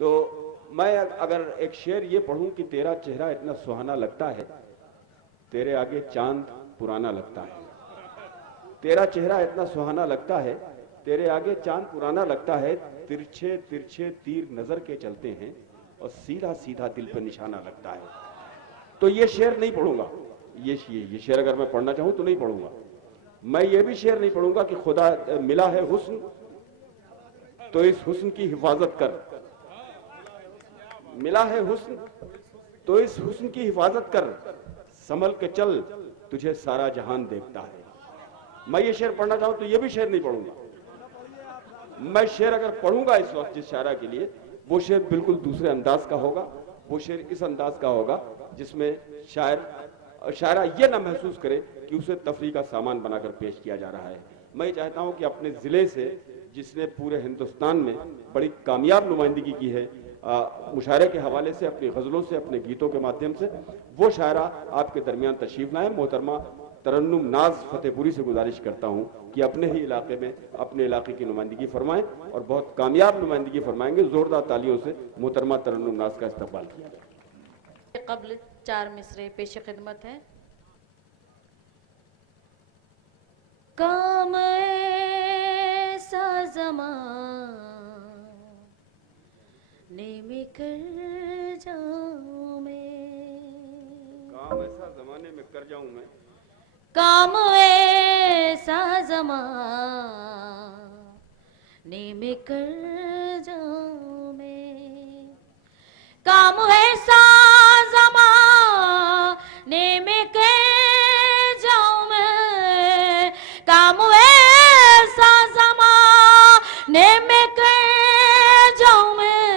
तो मैं अगर एक शेर ये पढ़ूं कि तेरा चेहरा इतना सुहाना लगता है, तेरे आगे चांद पुराना लगता है। तेरा चेहरा इतना सुहाना लगता है, तेरे आगे चांद पुराना लगता है। तिरछे तिरछे तीर नजर के चलते हैं और सीधा सीधा दिल पर निशाना लगता है। तो ये शेर नहीं पढ़ूंगा, ये शेर अगर मैं पढ़ना चाहूं तो नहीं पढ़ूंगा। मैं ये भी शेर नहीं पढ़ूंगा कि खुदा मिला है हुस्न तो इस हुस्न की हिफाजत कर, मिला है हुस्न तो इस हुस्न की हिफाजत कर, संभल के चल तुझे सारा जहान देखता है। मैं ये शेर पढ़ना चाहूं तो ये भी शेर नहीं पढ़ूंगा। मैं शेर अगर पढ़ूंगा इस वक्त जिस शायरा के लिए, वो शेर बिल्कुल दूसरे अंदाज का होगा। वो शेर इस अंदाज का होगा जिसमें शायरा ये ना महसूस करे कि उसे तफरीह का सामान बनाकर पेश किया जा रहा है। मैं चाहता हूं कि अपने जिले से, जिसने पूरे हिंदुस्तान में बड़ी कामयाब नुमाइंदगी की है मुशायरे के हवाले से, अपनी गजलों से, अपने गीतों के माध्यम से, वो शायरा आपके दरमियान तशरीफ लाएं। मोहतरमा तरन्नुम नाज फतेहपुरी से गुजारिश करता हूं कि अपने ही इलाके में अपने इलाके की नुमाइंदगी फरमाएं और बहुत कामयाब नुमाइंदगी फरमाएंगे। जोरदार तालियों से मोहतरमा तरन्नुम नाज का इस्तकबाल किया जाए। कब्ल 4 मिसरे पेश खिदमत है। काम ऐसा ज़माने में कर जाऊं मैं, काम ऐसा जमाने में कर जाऊं मैं, काम ऐसा ज़माने में कर जाऊं मैं, काम ऐसा ज़माने में कर जाऊं मैं, काम ऐसा ज़माने में कर जाऊं मैं,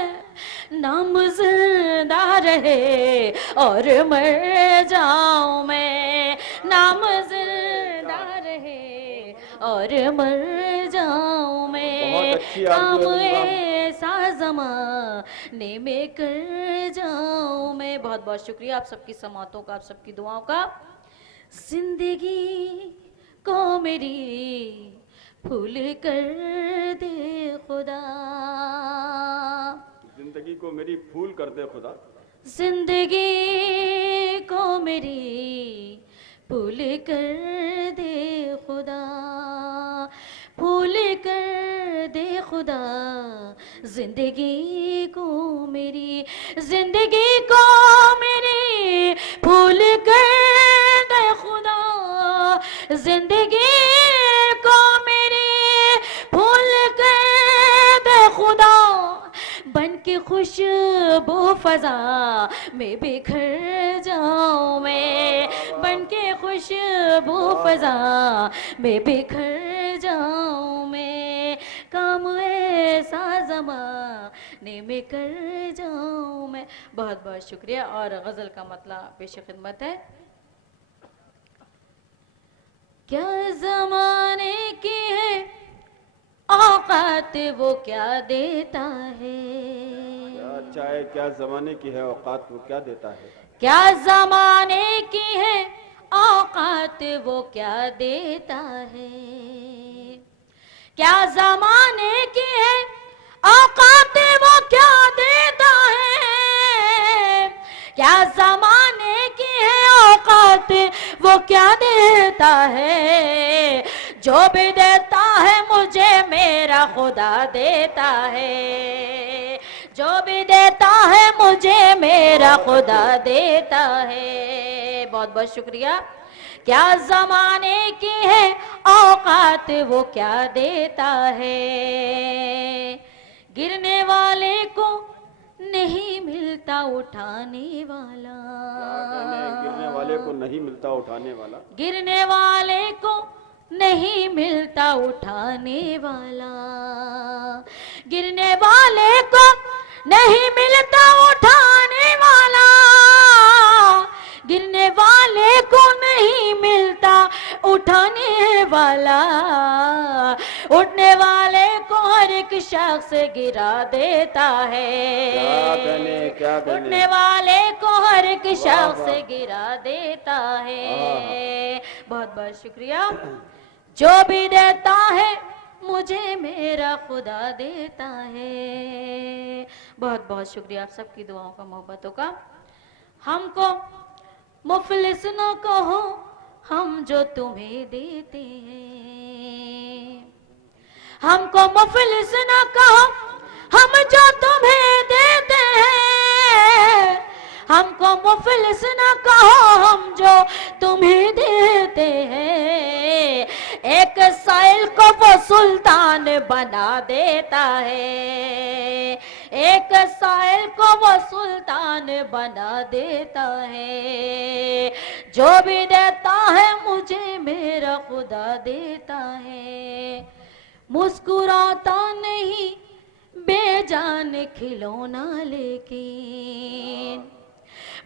नाम जिंदा रहे और मर जाऊं मैं, नाम जिंदा रहे और मर जाऊं मैं, काम ऐसा ज़माने में कर जाऊं मैं। बहुत बहुत शुक्रिया आप सबकी समातों का, आप सबकी दुआओं का। जिंदगी को मेरी फूल कर दे खुदा, जिंदगी को मेरी फूल कर दे खुदा, जिंदगी को मेरी फूल कर दे खुदा, फूल कर दे खुदा, जिंदगी को मेरी, जिंदगी को मेरी फूल कर दे खुदा, जिंदगी को मेरी फूल कर दे खुदा, बन के खुशबू फजा में बिखर जाऊं मैं, बन के खुशबू फजा में बिखर जाऊं मैं, काम ऐसा ज़माने में कर जाऊं मैं। बहुत बहुत शुक्रिया। और गज़ल का मतलब पेश खिदमत है। क्या ज़माने की है औकात वो क्या देता है, क्या चाहे क्या जमाने की है औकात वो क्या देता है, क्या ज़माने की है औकात वो क्या देता है, क्या ज़माने की है औकात वो क्या देता है, क्या ज़माने की है औकात वो क्या देता है, जो भी देता है मुझे मेरा खुदा देता है, जो भी देता है मुझे मेरा खुदा देता है। बहुत बहुत शुक्रिया। क्या ज़माने की है औकात वो क्या देता है, गिरने वाले को नहीं मिलता उठाने वाला, गिरने वाले को नहीं मिलता उठाने वाला, गिरने वाले को नहीं मिलता उठाने वाला, गिरने वाले को नहीं मिलता उठाने वाला, गिरने वाले को नहीं मिलता उठाने वाला, उठने वाले को हर एक शख्स गिरा देता है, क्या उठने वाले को हर एक शख्स गिरा देता है। बहुत बहुत शुक्रिया। जो भी देता है मुझे मेरा खुदा देता है, बहुत बहुत शुक्रिया आप सबकी दुआओं का, मोहब्बतों का। हमको मुफलिस न कहो हम जो तुम्हें देते हैं, हमको मुफलिस न कहो हम जो तुम्हें देते हैं, हमको मुफलिस न कहो हम जो तुम्हें देते हैं। एक साइल को वो सुल्तान बना देता है, एक साइल को वो सुल्तान बना देता है। जो भी देता है मुझे मेरा खुदा देता है। मुस्कुराता नहीं बेजान खिलौना लेकिन,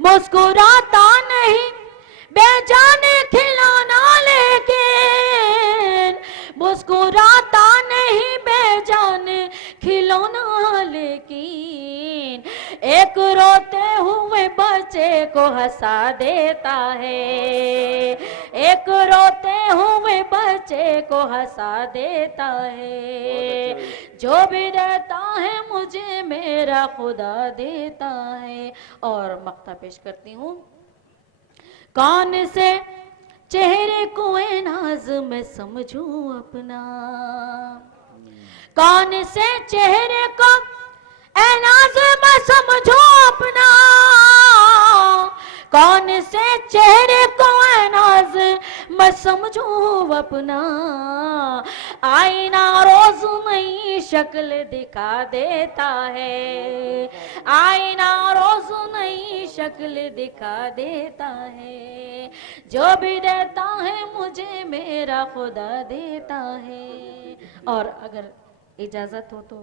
मुस्कुराता नहीं बेजान खिलौना लेकिन, मुस्कुराता नहीं बेजान खिलौना लेकिन, एक रोते हुए बच्चे को हंसा देता है, एक रोते हुए बच्चे को हंसा देता है। जो भी देता है मुझे मेरा खुदा देता है। और मक्ता पेश करती हूँ। कौन से चेहरे को ए नाज मैं समझूं अपना, कौन से चेहरे को ए नाज मैं समझूं अपना, कौन से चेहरे को ए नाज मैं समझूं अपना। आईना रोज नई शक्ल दिखा देता है, आईना रोज नई शक्ल दिखा देता है। जो भी देता है मुझे मेरा खुदा देता है। और अगर इजाजत हो तो।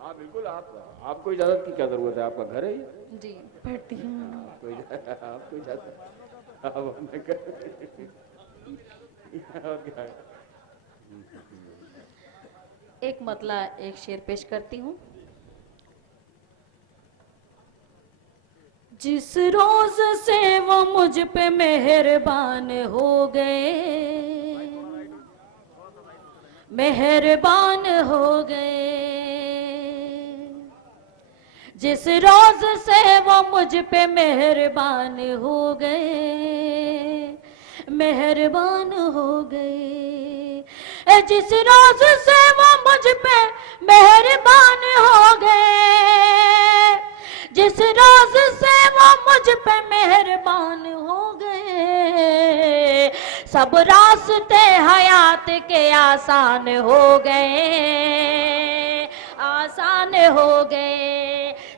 हाँ बिल्कुल, आपको इजाजत की क्या जरूरत है, आपका घर है ये। जी बैठती हूँ। आपको इजाजत आप अपने घर और क्या है? एक मतला एक शेर पेश करती हूँ। जिस रोज से वो मुझ पे मेहरबान हो गए, मेहरबान हो गए, जिस रोज से वो मुझ पे मेहरबान हो गए, मेहरबान हो गए। जिस रोज से वो मुझ पे मेहरबान हो गए, जिस रोज से वो मुझ पे मेहरबान हो गए, सब रास्ते हयात के आसान हो गए, आसान हो गए।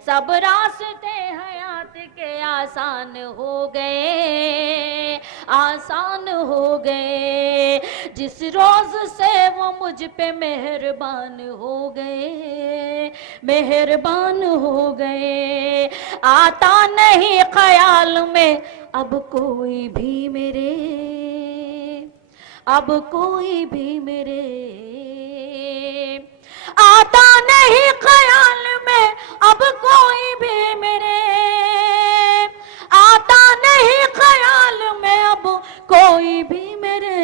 सब रास्ते हयात के आसान हो गए, आसान हो गए। जिस रोज से वो मुझ पे मेहरबान हो गए, मेहरबान हो गए। आता नहीं ख्याल में अब कोई भी मेरे, अब कोई भी मेरे, आता नहीं ख्याल में अब कोई भी मेरे, आता नहीं ख्याल में अब कोई भी मेरे।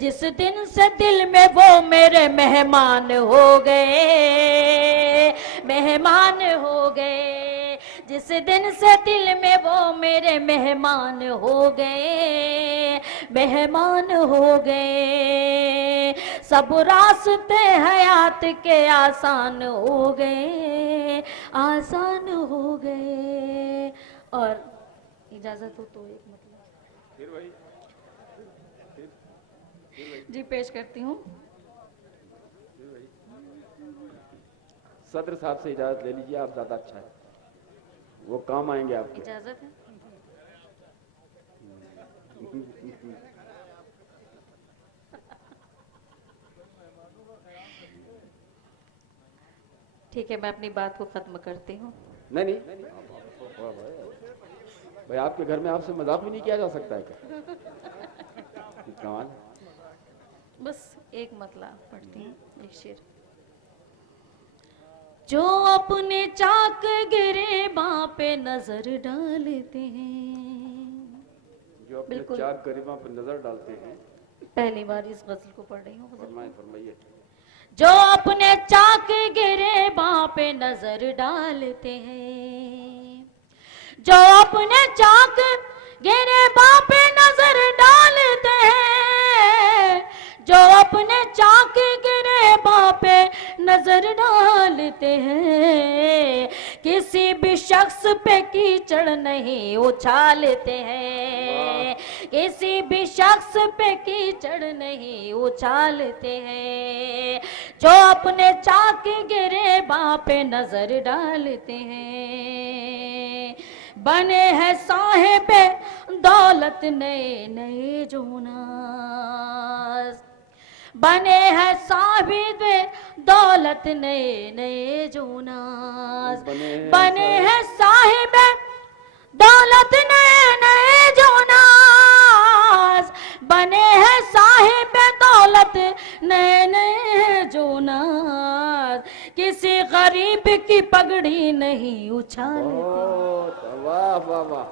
जिस दिन से दिल में वो मेरे मेहमान हो गए, मेहमान हो गए। जिस दिन से दिल में वो मेरे मेहमान हो गए, मेहमान हो गए। सब रास्ते हयात के आसान हो गए, आसान हो गए। और इजाजत हो तो एक मतलब फिर वही जी पेश करती हूँ। सदर साहब से इजाजत ले लीजिए, आप ज्यादा अच्छा है, वो काम आएंगे आपके। इजाजत है। ठीक है, मैं अपनी बात को खत्म करती हूँ। नहीं नहीं भाई, आपके घर में आपसे मजाक भी नहीं किया जा सकता है क्या? कमाल है। बस एक मतला पढ़ती हूँ, एक शेर। जो अपने चाक गिरेबां पे नजर डालते हैं, जो अपने बिल्कुल। चाक गरिमा पर नजर डालते हैं। पहली बार इस गजल को पढ़ रही हूँ। फरमाइए फरमाइए। जो अपने चाक गिरेबां पे पे नजर डालते हैं। जो अपने चाक गिरेबां पे नजर डालते हैं, जो अपने चाक गिरेबां पे नजर डालते हैं, किसी भी शख्स पे कीचड़ नहीं उछालते हैं, किसी भी शख्स पे कीचड़ नहीं उछालते हैं। जो अपने चाक गिरेबां पे नजर डालते हैं, बने हैं साहिबे दौलत नए नए जोनास, बने हैं साहिबे दौलत नए नए जोनास, बने हैं साहिबे दौलत नए नए जोनास, बने हैं साहिबे दौलत नए नए जोनास, किसी गरीब की पगड़ी नहीं उछालते। वाह वाह वाह।